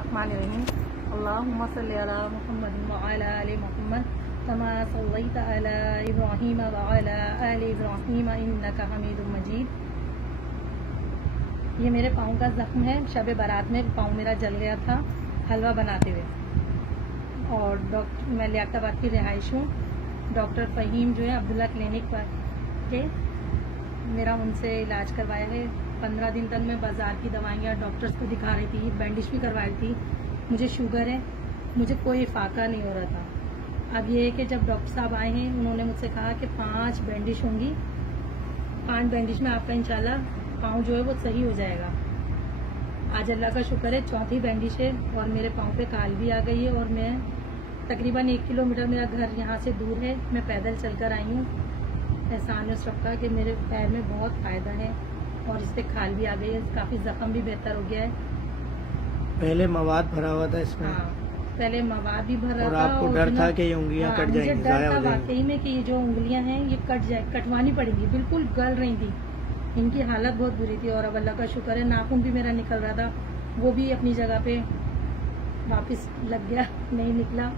बिस्मिल्लाहिर्रहमानिर्रहीम। अल्लाहुम्मा सल्लि अला मुहम्मद व अला आलि मुहम्मद कमा सल्लैता अला इब्राहीम व अला आलि इब्राहीम इन्नका हमीदुम मजीद। ये मेरे पाँव का जख्म है। शब बारात में पाँव मेरा जल गया था हलवा बनाते हुए। और मैं लियाकताबाद की रिहाइश हूँ। डॉक्टर फ़हीम जो है अब्दुल्ला क्लिनिक पर के मेरा उनसे इलाज करवाया है। 15 दिन तक मैं बाज़ार की दवाइयाँ डॉक्टर्स को दिखा रही थी, बैंडेज भी करवाई थी। मुझे शुगर है, मुझे कोई फाका नहीं हो रहा था। अब ये है कि जब डॉक्टर साहब आए हैं उन्होंने मुझसे कहा कि 5 बैंडेज होंगी, 5 बैंडेज में आपका इंशाल्लाह पाँव जो है वो सही हो जाएगा। आज अल्लाह का शुक्र है 4थी बैंडेज है और मेरे पाँव पे काल भी आ गई है। और मैं तकरीबन 1 किलोमीटर मेरा घर यहाँ से दूर है, मैं पैदल चलकर आई हूँ। एहसान है उस रब का कि मेरे पैर में बहुत फ़ायदा है और इससे खाल भी आ गई है, काफ़ी ज़ख्म भी बेहतर हो गया है। पहले मवाद भरा हुआ था इसमें। हाँ, पहले मवाद भी भरा और था। आपको डर था कि ये उंगलियां कट जाएंगी, मुझे डर था वाकई में कि ये जो उंगलियां हैं ये कटवानी पड़ेंगी। बिल्कुल गल रही थी, इनकी हालत बहुत बुरी थी। और अब अल्लाह का शुक्र है नाखून भी मेरा निकल रहा था, वो भी अपनी जगह पे वापस लग गया, नहीं निकला।